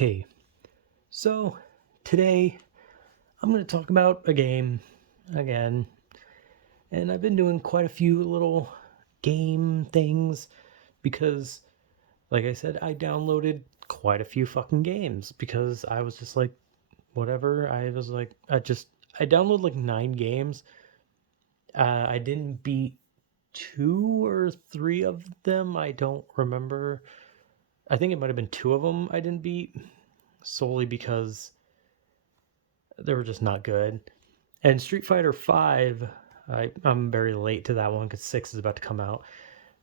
Hey, so today I'm going to talk about a game again, and I've been doing quite a few little game things because, like I said, I downloaded quite a few fucking games because I was just like, whatever. I downloaded like 9 games. I didn't beat 2 or 3 of them. I don't remember. I think it might have been 2 of them I didn't beat solely because they were just not good. And Street Fighter Five, I'm very late to that one because 6 is about to come out.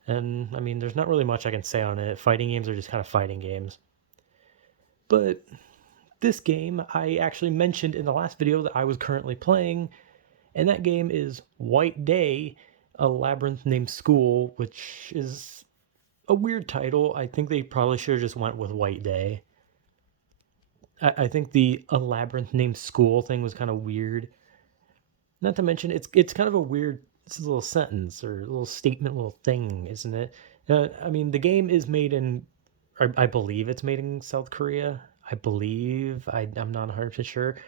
And I mean, there's not really much I can say on it. Fighting games are just kind of fighting games. But this game, I actually mentioned in the last video that I was currently playing, and that game is White Day, a labyrinth named School, which is a weird title. I think they probably should have just went with White Day. I think the a labyrinth named School thing was kind of weird. Not to mention, it's kind of a weird little sentence or little statement, little thing, isn't it? I mean, the game is made in, I believe it's made in South Korea. I believe I'm not 100% sure,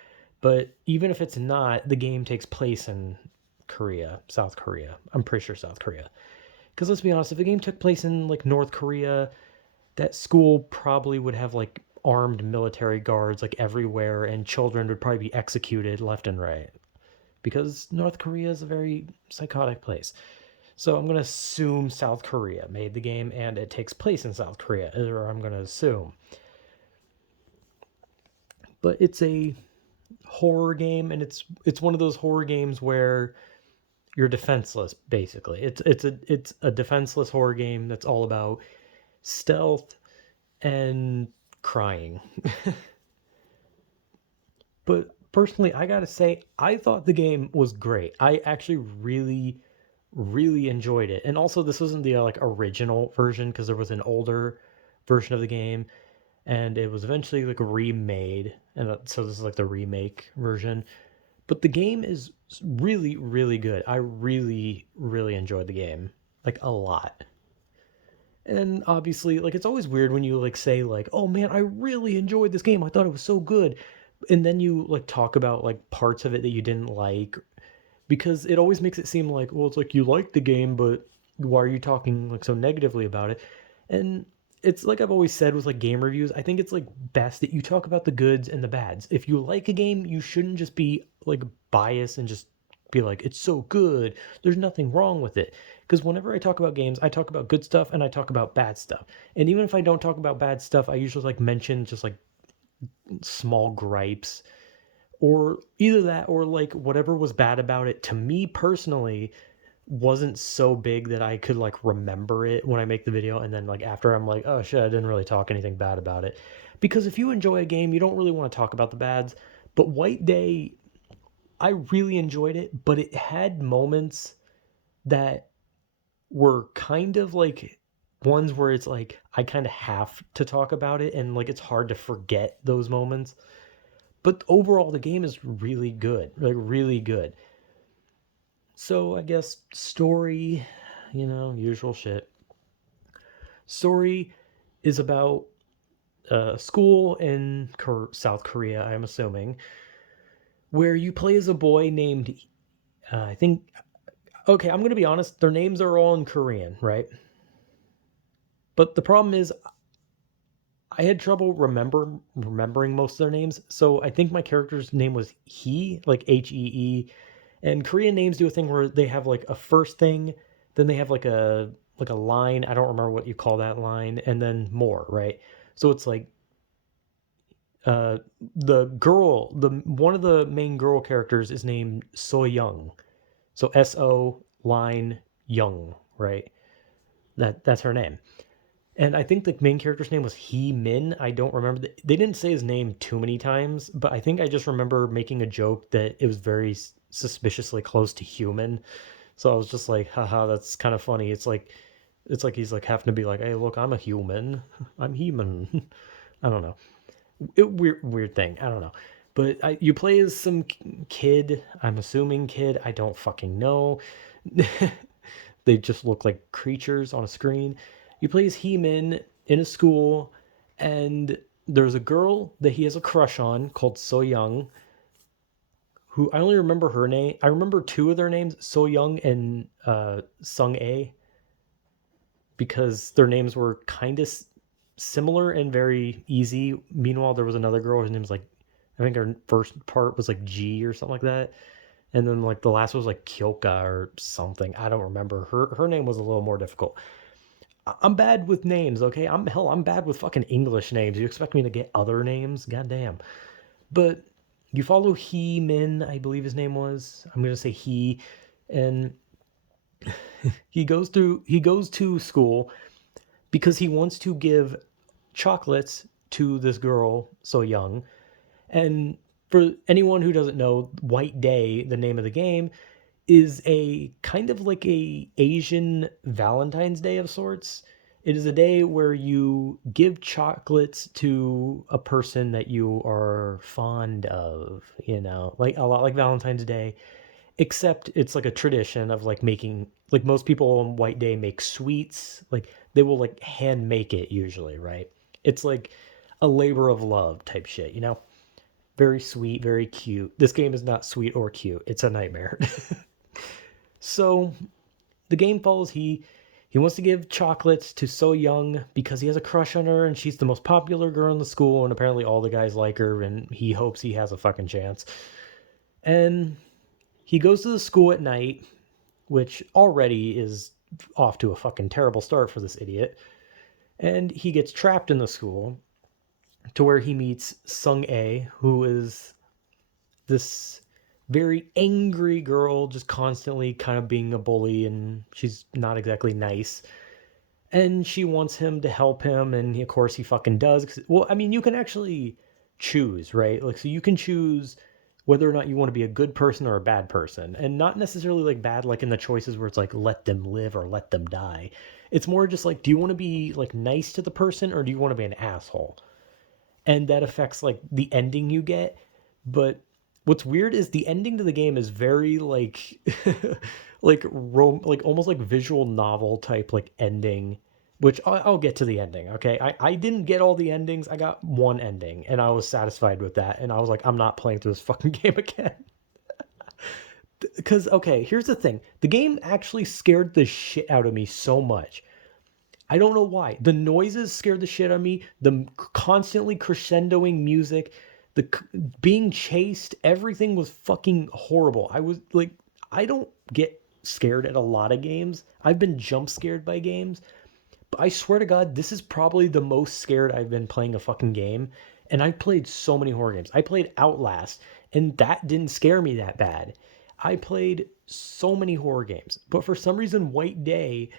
but even if it's not, the game takes place in Korea, South Korea. I'm pretty sure South Korea. Because let's be honest, if the game took place in like North Korea, that school probably would have like armed military guards like everywhere, and children would probably be executed left and right because North Korea is a very psychotic place. So I'm going to assume South Korea made the game and it takes place in South Korea, or I'm going to assume. But it's a horror game, and it's one of those horror games where you're defenseless basically. It's a defenseless horror game that's all about stealth and crying. But personally, I got to say I thought the game was great. I actually really enjoyed it. And also, this wasn't the like original version because there was an older version of the game, and it was eventually like remade, and so this is like the remake version. But the game is really good. I really enjoyed the game, like a lot. And obviously, like it's always weird when you like say like, "Oh man, I really enjoyed this game. I thought it was so good." And then you like talk about like parts of it that you didn't like, because it always makes it seem like, well, it's like you like the game, but why are you talking like so negatively about it? And it's like I've always said with like game reviews, I think it's like best that you talk about the goods and the bads. If you like a game, you shouldn't just be like biased and just be like, it's so good, there's nothing wrong with it. Because whenever I talk about games, I talk about good stuff and I talk about bad stuff. And even if I don't talk about bad stuff, I usually like mention just like small gripes, or either that or like whatever was bad about it to me personally wasn't so big that I could like remember it when I make the video, and then like after I'm like, oh shit, I didn't really talk anything bad about it. Because if you enjoy a game, you don't really want to talk about the bads. But White Day, I really enjoyed it, but it had moments that were kind of like ones where it's like I kind of have to talk about it, and like it's hard to forget those moments. But overall, the game is really good, like really good. So I guess story, usual shit. Story is about a school in South Korea, I'm assuming, where you play as a boy named, I think, okay, I'm going to be honest, their names are all in Korean, right? But the problem is, I had trouble remembering most of their names. So I think my character's name was He, like Hee. And Korean names do a thing where they have like a first thing, then they have like a line. I don't remember what you call that line, and then more, right? So it's like uh the one of the main girl characters is named So Young. So So line Young, right? That's her name. And I think the main character's name was He Min. I don't remember. They didn't say his name too many times, but I think I just remember making a joke that it was very suspiciously close to human. So I was just like, haha, that's kind of funny. It's like he's like having to be like, hey, look, I'm a human. I'm human. I don't know. Weird thing. I don't know. But you play as some kid. I'm assuming kid. I don't fucking know. They just look like creatures on a screen. You play as He-Man in a school, and there's a girl that he has a crush on called So Young, who I only remember her name. I remember two of their names, So Young and Sung A, because their names were kind of similar and very easy. Meanwhile, there was another girl whose name was like, I think her first part was like G or something like that. And then like the last was like Kyoka or something. I don't remember. Her name was a little more difficult. I'm bad with names, okay? I'm bad with fucking English names. You expect me to get other names? Goddamn. But you follow He Min, I believe his name was. I'm gonna say he, and he goes to school because he wants to give chocolates to this girl So Young. And for anyone who doesn't know, White Day, the name of the game, is a kind of like a Asian Valentine's Day of sorts. It is a day where you give chocolates to a person that you are fond of, like a lot like Valentine's Day, except it's like a tradition of like making, like most people on White Day make sweets, like they will like hand make it usually, right? It's like a labor of love type shit. Very sweet, very cute. This game is not sweet or cute. It's a nightmare. So the game follows he wants to give chocolates to So Young because he has a crush on her and she's the most popular girl in the school and apparently all the guys like her and he hopes he has a fucking chance. And he goes to the school at night, which already is off to a fucking terrible start for this idiot. And he gets trapped in the school to where he meets Sung A, who is this very angry girl, just constantly kind of being a bully, and she's not exactly nice. And she wants him to help him, and of course he fucking does. Well, I mean, you can actually choose, right? Like, so you can choose whether or not you want to be a good person or a bad person, and not necessarily like bad, like in the choices where it's like let them live or let them die. It's more just like, do you want to be like nice to the person or do you want to be an asshole? And that affects like the ending you get. But what's weird is the ending to the game is very like like almost like visual novel type like ending, which I'll get to the ending. Okay, I didn't get all the endings. I got one ending and I was satisfied with that, and I was like, I'm not playing through this fucking game again. Because okay, here's the thing, the game actually scared the shit out of me so much. I don't know why. The noises scared the shit out of me. The constantly crescendoing music, the being chased, everything was fucking horrible. I was like, I don't get scared at a lot of games. I've been jump scared by games, but I swear to God, this is probably the most scared I've been playing a fucking game. And I played so many horror games. I played Outlast, and that didn't scare me that bad. I played so many horror games, but for some reason, White Day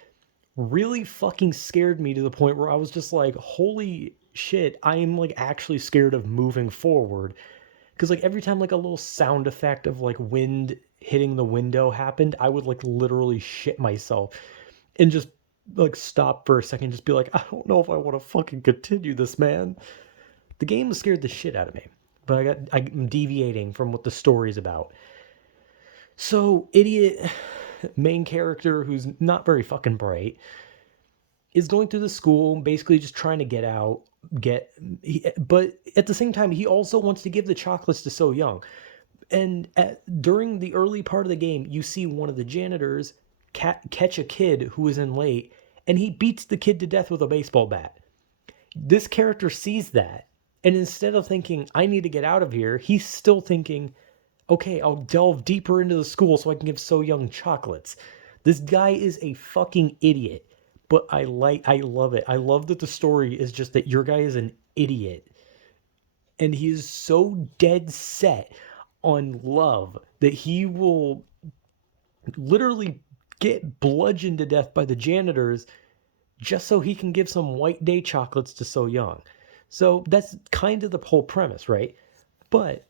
really fucking scared me to the point where I was just like, holy shit, I am like actually scared of moving forward. Because like every time like a little sound effect of like wind hitting the window happened, I would like literally shit myself and just like stop for a second, just be like, I don't know if I want to fucking continue this, man. The game scared the shit out of me, but I'm deviating from what the story's about. So idiot main character who's not very fucking bright is going through the school, basically just trying to get out, but at the same time, he also wants to give the chocolates to So Young. And during the early part of the game, you see one of the janitors catch a kid who is in late, and he beats the kid to death with a baseball bat. This character sees that, and instead of thinking, I need to get out of here, he's still thinking, okay, I'll delve deeper into the school so I can give So Young chocolates. This guy is a fucking idiot, but I love it. I love that the story is just that your guy is an idiot, and he is so dead set on love that he will literally get bludgeoned to death by the janitors just so he can give some White Day chocolates to So Young. So that's kind of the whole premise, right? But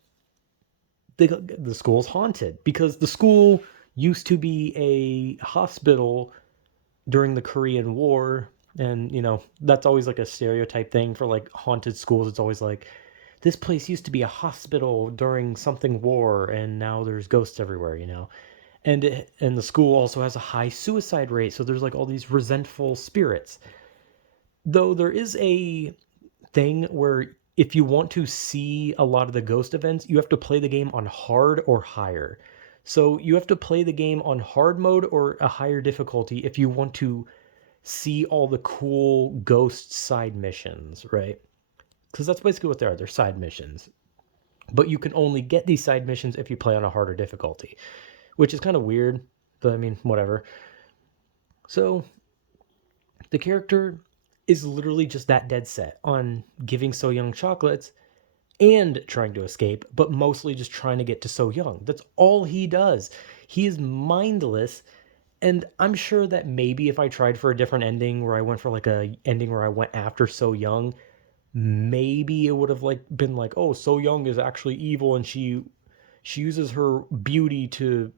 the school's haunted because the school used to be a hospital during the Korean War. And, that's always like a stereotype thing for like haunted schools. It's always like, this place used to be a hospital during something war, and now there's ghosts everywhere. And the school also has a high suicide rate. So there's like all these resentful spirits. Though there is a thing where if you want to see a lot of the ghost events, you have to play the game on hard or higher. So you have to play the game on hard mode or a higher difficulty if you want to see all the cool ghost side missions, right? Because that's basically what they are. They're side missions. But you can only get these side missions if you play on a harder difficulty, which is kind of weird, but I mean, whatever. So the character is literally just that dead set on giving So Young chocolates and trying to escape, but mostly just trying to get to So Young. That's all he does. He is mindless. And I'm sure that maybe if I tried for a different ending where I went for like a ending where I went after So Young, maybe it would have like been like, oh, So Young is actually evil and she uses her beauty to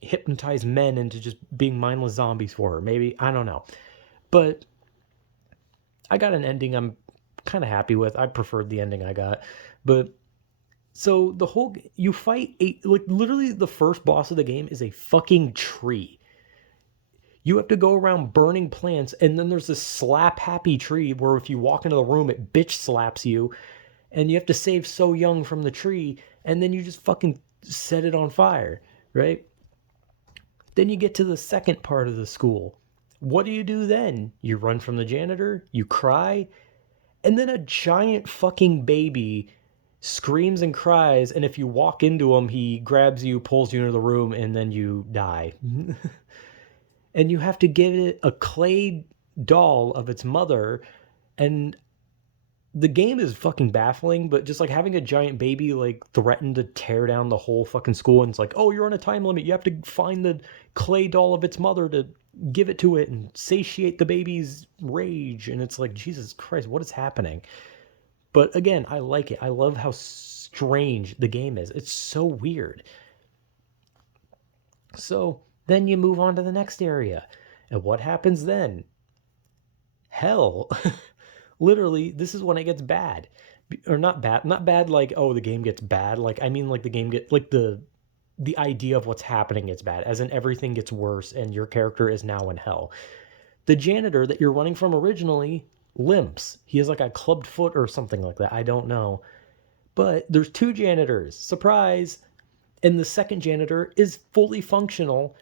hypnotize men into just being mindless zombies for her. Maybe, I don't know. But I got an ending I'm kind of happy with. I preferred the ending I got. But so the whole you fight a like literally the first boss of the game is a fucking tree. You have to go around burning plants, and then there's this slap happy tree where if you walk into the room, it bitch slaps you, and you have to save So Young from the tree, and then you just fucking set it on fire, right? Then you get to the second part of the school. What do you do then? You run from the janitor, you cry, and then a giant fucking baby screams and cries, and if you walk into him, he grabs you, pulls you into the room, and then you die. And you have to give it a clay doll of its mother, and the game is fucking baffling, but just like having a giant baby like threaten to tear down the whole fucking school, and it's like, oh, you're on a time limit, you have to find the clay doll of its mother to give it to it and satiate the baby's rage, and it's like, Jesus Christ, what is happening? But again, I like it. I love how strange the game is. It's so weird. So then you move on to the next area, and what happens then? Hell. Literally, this is when it gets bad. Or not bad like, oh, the game gets bad. Like, I mean, like the game get like the idea of what's happening gets bad, as in everything gets worse and your character is now in hell. The janitor that you're running from originally limps. He has like a clubbed foot or something like that. I don't know. But there's two janitors. Surprise. And the second janitor is fully functional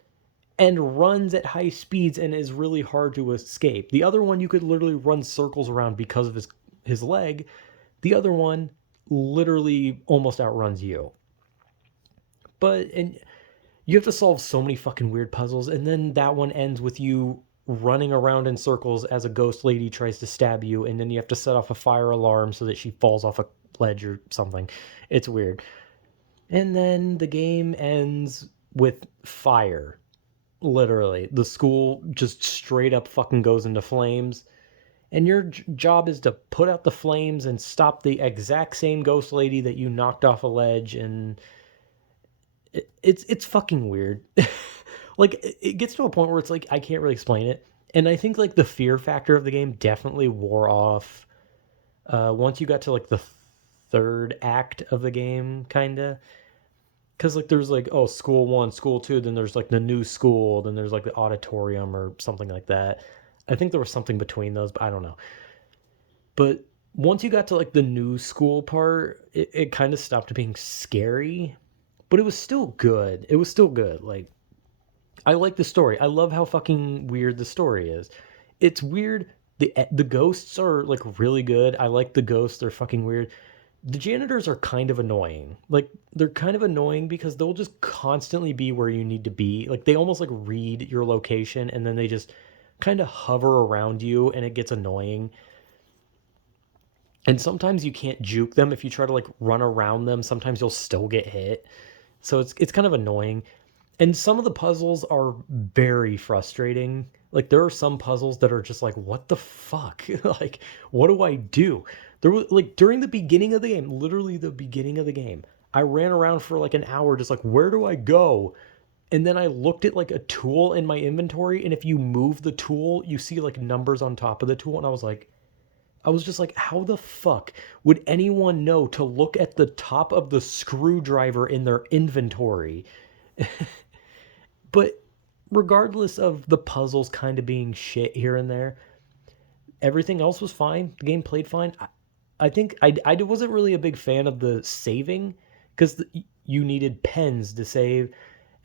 and runs at high speeds and is really hard to escape. The other one you could literally run circles around because of his leg. The other one literally almost outruns you. And you have to solve so many fucking weird puzzles, and then that one ends with you running around in circles as a ghost lady tries to stab you, and then you have to set off a fire alarm so that she falls off a ledge or something. It's weird. And then the game ends with fire. Literally, the school just straight up fucking goes into flames, and your job is to put out the flames and stop the exact same ghost lady that you knocked off a ledge. And it's fucking weird. Like, it gets to a point where it's like I can't really explain it, and I think like the fear factor of the game definitely wore off once you got to like the third act of the game, kind of. Because like there's like, oh, school one, school two, then there's like the new school, then there's like the auditorium or something like that. I think there was something between those, but I don't know. But once you got to like the new school part, it kind of stopped being scary, but it was still good. It was still good. Like, I like the story. I love how fucking weird the story is. It's weird. The ghosts are like really good. I like the ghosts. They're fucking weird. The janitors are kind of annoying. Like, they're kind of annoying because they'll just constantly be where you need to be. Like, they almost like read your location and then they just kind of hover around you, and it gets annoying. And sometimes you can't juke them. If you try to like run around them, sometimes you'll still get hit. So it's kind of annoying. And some of the puzzles are very frustrating. Like, there are some puzzles that are just like, what the fuck? Like, what do I do? There was like during the beginning of the game, literally the beginning of the game, I ran around for like an hour just like, where do I go? And then I looked at like a tool in my inventory, and if you move the tool, you see like numbers on top of the tool, and I was just like, how the fuck would anyone know to look at the top of the screwdriver in their inventory? But regardless of the puzzles kind of being shit here and there, everything else was fine. The game played fine. I think I wasn't really a big fan of the saving because you needed pens to save,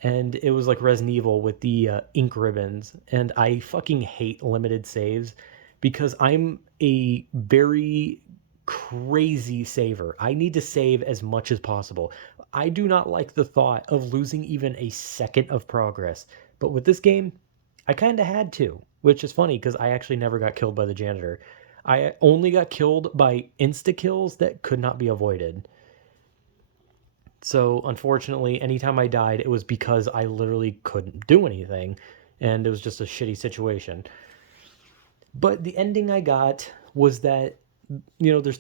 and it was like Resident Evil with the ink ribbons, and I fucking hate limited saves because I'm a very crazy saver. I need to save as much as possible. I do not like the thought of losing even a second of progress. But with this game, I kind of had to, which is funny because I actually never got killed by the janitor. I only got killed by insta kills that could not be avoided. So unfortunately, anytime I died, it was because I literally couldn't do anything, and it was just a shitty situation. But the ending I got was that there's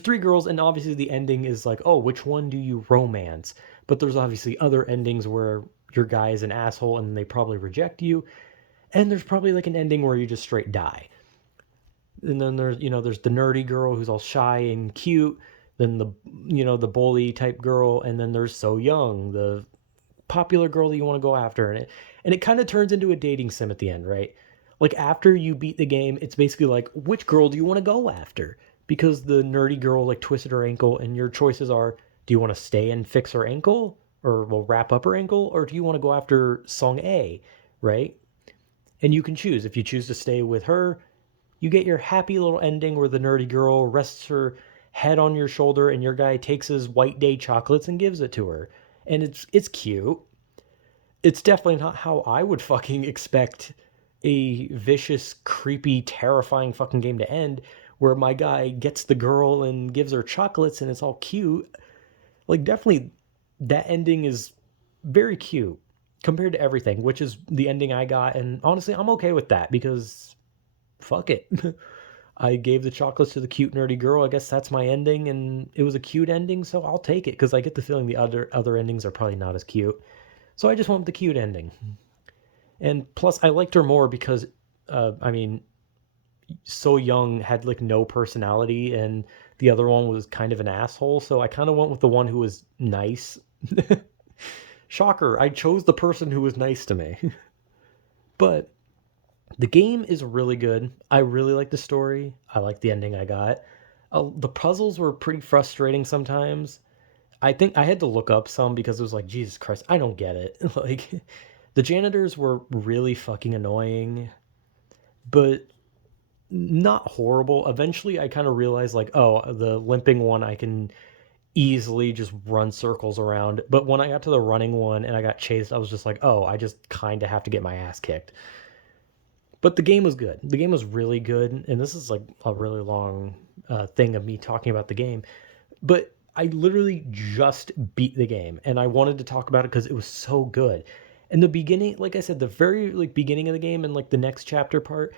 three girls, and obviously the ending is like, oh, which one do you romance? But there's obviously other endings where your guy is an asshole and they probably reject you, and there's probably like an ending where you just straight die. And then there's the nerdy girl who's all shy and cute, then the bully type girl, and then there's So Young, the popular girl that you want to go after, and it kind of turns into a dating sim at the end, right? Like after you beat the game, it's basically like, which girl do you want to go after? Because the nerdy girl like twisted her ankle, and your choices are: do you want to stay and fix her ankle, or well wrap up her ankle, or do you want to go after Song A, right? And you can choose. If you choose to stay with her, you get your happy little ending where the nerdy girl rests her head on your shoulder and your guy takes his white day chocolates and gives it to her. And it's cute. It's definitely not how I would fucking expect a vicious, creepy, terrifying fucking game to end, where my guy gets the girl and gives her chocolates and it's all cute. Like definitely that ending is very cute compared to everything, which is the ending I got, and honestly, I'm okay with that because fuck it. I gave the chocolates to the cute nerdy girl. I guess that's my ending, and it was a cute ending, so I'll take it because I get the feeling the other endings are probably not as cute. So I just went with the cute ending. And plus, I liked her more because, I mean, So Young had like no personality, and the other one was kind of an asshole. So I kind of went with the one who was nice. Shocker! I chose the person who was nice to me. But the game is really good. I really like the story. I like the ending I got. The puzzles were pretty frustrating sometimes. I think I had to look up some because it was like, Jesus Christ, I don't get it. Like, the janitors were really fucking annoying, but not horrible. Eventually, I kind of realized, like, oh, the limping one I can easily just run circles around. But when I got to the running one and I got chased, I was just like, oh, I just kind of have to get my ass kicked. But the game was good. The game was really good, and this is like a really long thing of me talking about the game. But I literally just beat the game, and I wanted to talk about it because it was so good. And the beginning, like I said, the very like beginning of the game and like the next chapter part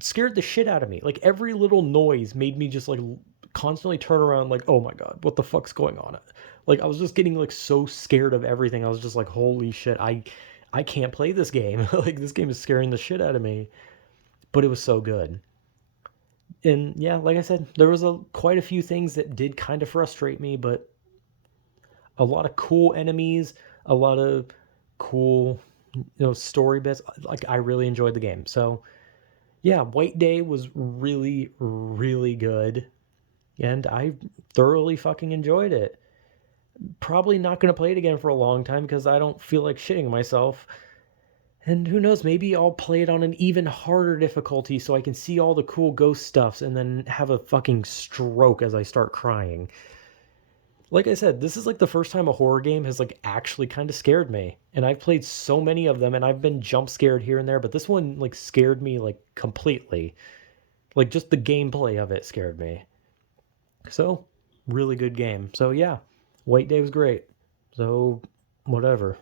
scared the shit out of me. Like every little noise made me just like constantly turn around, like, oh my god, what the fuck's going on? Like I was just getting like so scared of everything. I was just like, holy shit, I can't play this game. Like this game is scaring the shit out of me. But it was so good. And yeah, like I said, there was quite a few things that did kind of frustrate me, but a lot of cool enemies, a lot of cool, story bits. Like I really enjoyed the game. So yeah, White Day was really, really good, and I thoroughly fucking enjoyed it. Probably not going to play it again for a long time because I don't feel like shitting myself. And who knows, maybe I'll play it on an even harder difficulty so I can see all the cool ghost stuffs and then have a fucking stroke as I start crying. Like I said, this is like the first time a horror game has like actually kind of scared me. And I've played so many of them and I've been jump scared here and there, but this one like scared me like completely. Like just the gameplay of it scared me. So, really good game. So yeah, White Day was great. So, whatever.